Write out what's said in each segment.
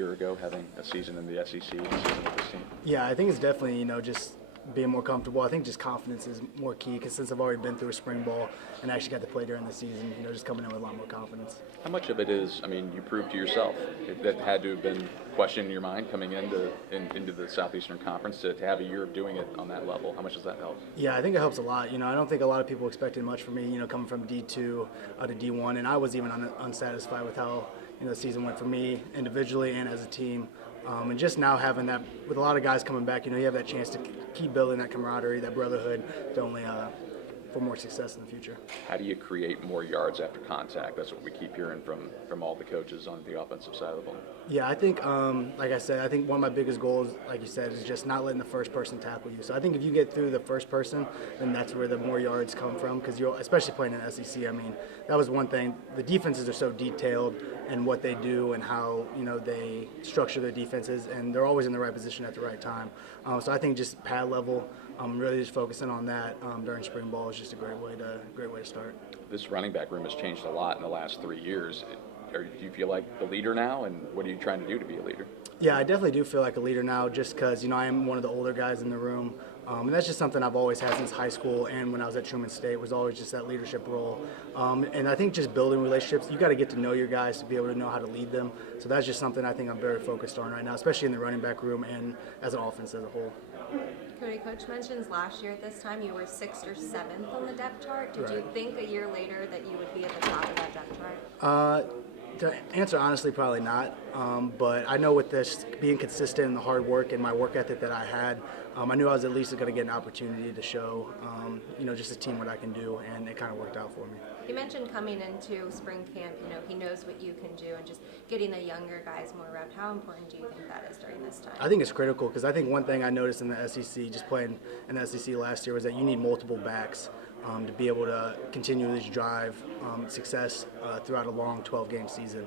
year ago, having a season in the SEC and a season with this team? Yeah, I think it's definitely, just being more comfortable. I think just confidence is more key because since I've already been through a spring ball and actually got to play during the season, just coming in with a lot more confidence. How much of it is, you proved to yourself, that had to have been questioning in your mind coming into the Southeastern Conference to have a year of doing it on that level? How much does that help? Yeah, I think it helps a lot. I don't think a lot of people expected much from me, coming from D2 to D1, and I was even unsatisfied with how the season went for me individually and as a team. And just now having that, with a lot of guys coming back, you have that chance to keep building that camaraderie, that brotherhood, to only for more success in the future. How do you create more yards after contact? That's what we keep hearing from all the coaches on the offensive side of the ball. Yeah, I think, like I said, I think one of my biggest goals, like you said, is just not letting the first person tackle you. So I think if you get through the first person, then that's where the more yards come from. Because you're, especially playing in the SEC, that was one thing. The defenses are so detailed in what they do and how they structure their defenses, and they're always in the right position at the right time. So I think just pad level, really just focusing on that during spring ball is just a great way to start. This running back room has changed a lot in the last 3 years. Do you feel like the leader now, and what are you trying to do to be a leader? Yeah, I definitely do feel like a leader now just because, I am one of the older guys in the room. And that's just something I've always had since high school and when I was at Truman State was always just that leadership role. And I think just building relationships, you got to get to know your guys to be able to know how to lead them. So that's just something I think I'm very focused on right now, especially in the running back room and as an offense as a whole. Cody, Coach mentions last year at this time you were 6th or 7th on the depth chart. Did you think a year later that you would be at the top of that depth chart? To answer honestly, probably not. But I know with this being consistent and the hard work and my work ethic that I had, I knew I was at least going to get an opportunity to show, just a team what I can do, and it kind of worked out for me. You mentioned coming into spring camp, he knows what you can do, and just getting the younger guys more reps. How important do you think that is during this time? I think it's critical because I think one thing I noticed in the SEC, just playing in the SEC last year, was that you need multiple backs to be able to continually drive success throughout a long 12-game season.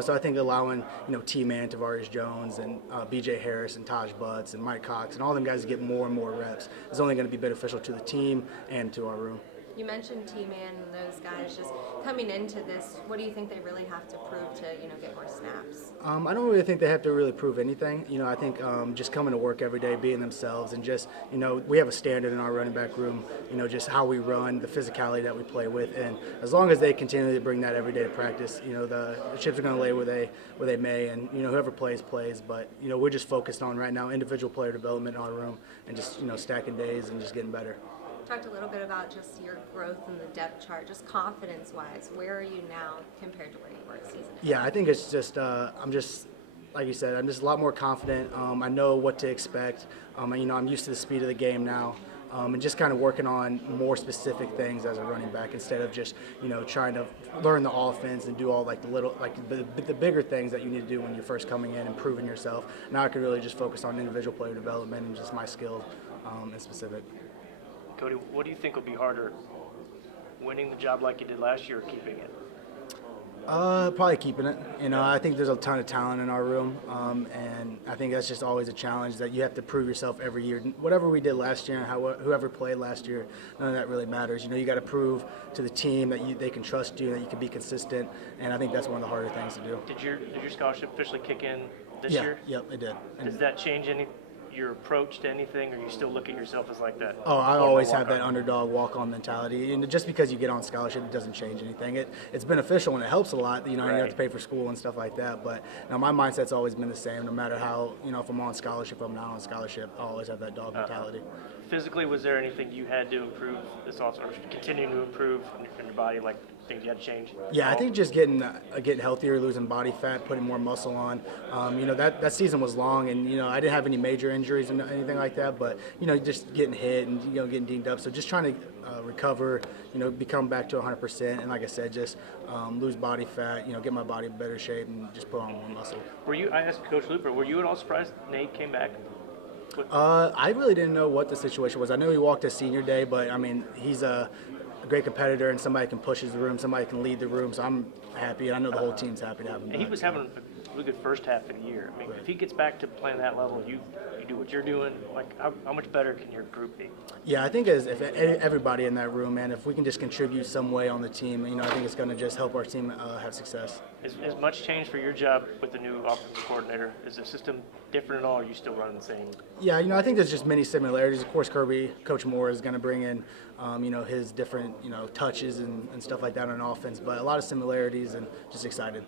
So I think allowing T-Man, Tavares Jones, and B.J. Harris, and Taj Butts, and Mike Cox, and all them guys to get more and more reps is only going to be beneficial to the team and to our room. You mentioned T-Man and those guys just coming into this. What do you think they really have to prove to, get more snaps? I don't really think they have to really prove anything. I think just coming to work every day, being themselves, and just, we have a standard in our running back room, just how we run, the physicality that we play with. And as long as they continue to bring that every day to practice, the chips are going to lay where they may, and, whoever plays. But, we're just focused on right now individual player development in our room and just, stacking days and just getting better. Talked a little bit about just your growth in the depth chart, just confidence-wise. Where are you now compared to where you were at season? Yeah, I think it's just I'm just, like you said, I'm just a lot more confident. I know what to expect. I'm used to the speed of the game now, and just kind of working on more specific things as a running back instead of just trying to learn the offense and do all like the little the bigger things that you need to do when you're first coming in and proving yourself. Now I can really just focus on individual player development and just my skill in specific. Cody, what do you think will be harder, winning the job like you did last year or keeping it? Probably keeping it. I think there's a ton of talent in our room, and I think that's just always a challenge that you have to prove yourself every year. Whatever we did last year and whoever played last year, none of that really matters. You got to prove to the team that they can trust you, that you can be consistent, and I think that's one of the harder things to do. Did your scholarship officially kick in this year? Yep, it did. Does that change your approach to anything, or you still look at yourself as like that? Oh, I always have that underdog walk-on mentality, and just because you get on scholarship, it doesn't change anything. It's beneficial and it helps a lot. You have to pay for school and stuff like that. But my mindset's always been the same. No matter how if I'm on scholarship, I'm not on scholarship. I always have that dog mentality. Physically, was there anything you had to improve this also, or continuing to improve in your body, like things you had to change? Yeah, I think just getting healthier, losing body fat, putting more muscle on. That season was long, and I didn't have any major injuries and anything like that, but just getting hit and getting dinged up. So just trying to recover, become back to 100%, and like I said, just lose body fat, get my body in better shape, and just put on more muscle. I asked Coach Looper, were you at all surprised Nate came back? I really didn't know what the situation was. I knew he walked his senior day, but he's a great competitor and somebody can push the room, somebody can lead the room. So I'm happy, and I know the whole team's happy to have him back. He was having really good first half of the year. I mean, if he gets back to playing that level, you do what you're doing. Like, how much better can your group be? Yeah, I think if everybody in that room, man, if we can just contribute some way on the team, I think it's going to just help our team have success. Is much changed for your job with the new offensive coordinator? Is the system different at all, or are you still running the same? Yeah, I think there's just many similarities. Of course, Coach Moore is going to bring in, his different, touches and stuff like that on offense, but a lot of similarities and just excited.